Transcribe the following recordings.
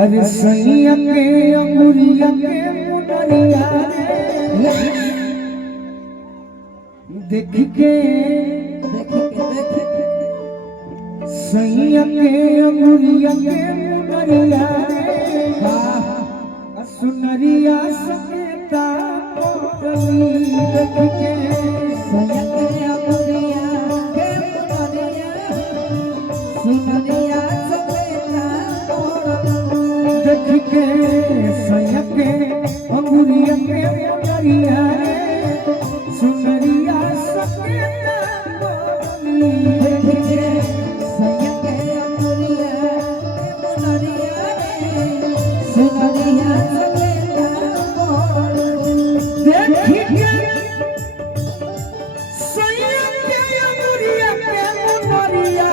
अरे सैया के अंगुरिया के मुनरिया देख के सैया के अंगुरिया के मुनरिया सुनरिया सकेता देख के सैया के अंगुरिया के मुनरिया सुनरिया देख के सैया के अंगुरिया के मुनरिया सुनरिया सकेता देख के सैया के अंगुरिया के मुनरिया सुनरिया सकेता देख के सैया के अंगुरिया के मुनरिया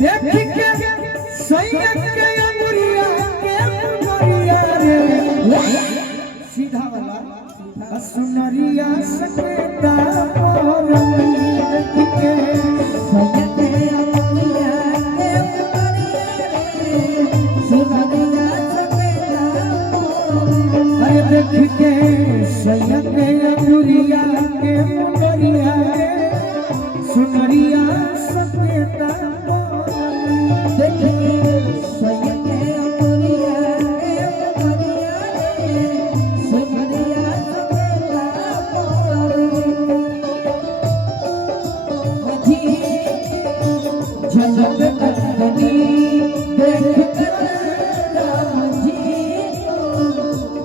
देख के सैया के अंगुरिया के मुनरिया सीधा वाला सुनरिया सकेता देख के सैया के अंगुरिया के मुनरिया सुनरिया सकेता अरे देख के सैया के अंगुरिया के मुनरिया सुनरिया सकेता देख के सैया के अंगुरिया के मुनरिया सुनरिया सकेता मधी झलक कंदनी देख के राम जी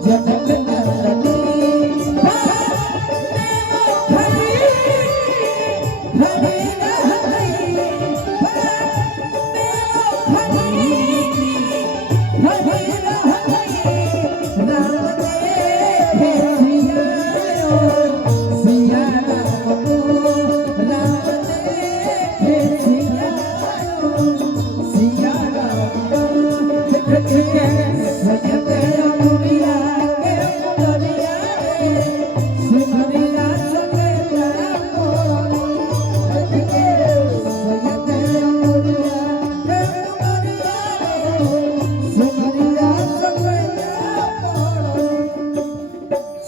झलक कंदनी हरी हरी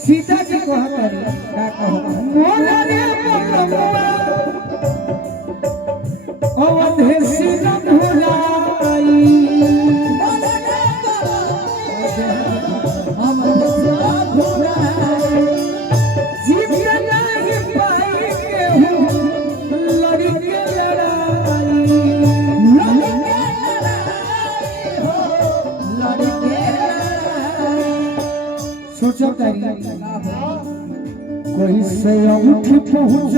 सीता जी को हमारी का कहो मोरा रे मोरा अवधे सीता भुलाई जीविया नहीं पाई केहू लड़ी के लड़ाई सोचो तारी कोई से उठी पहुंच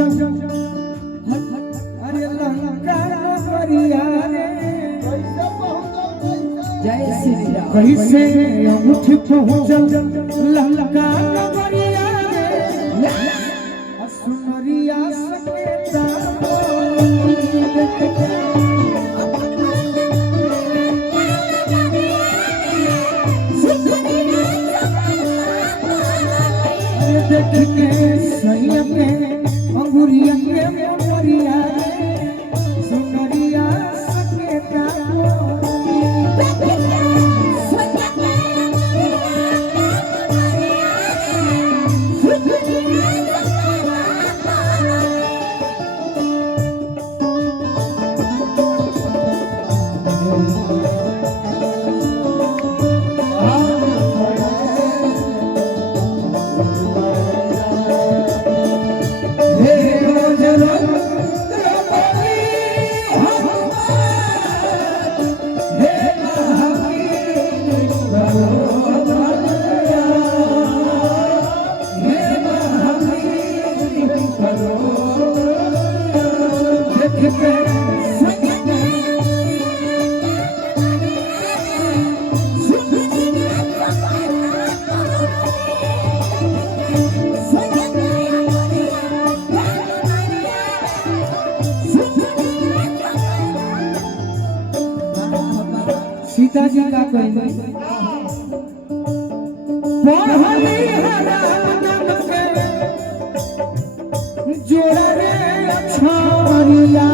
अरे लंका मरिया रे जय श्री राम कोई से उठी पहुंच लंका मरिया रे सुनरिया सकेता देख के सैया के अंगुरिया के मुनरिया सुनरिया सकेता सीता जी का कहना पढ़ली राम के जोड़ा रे छारिया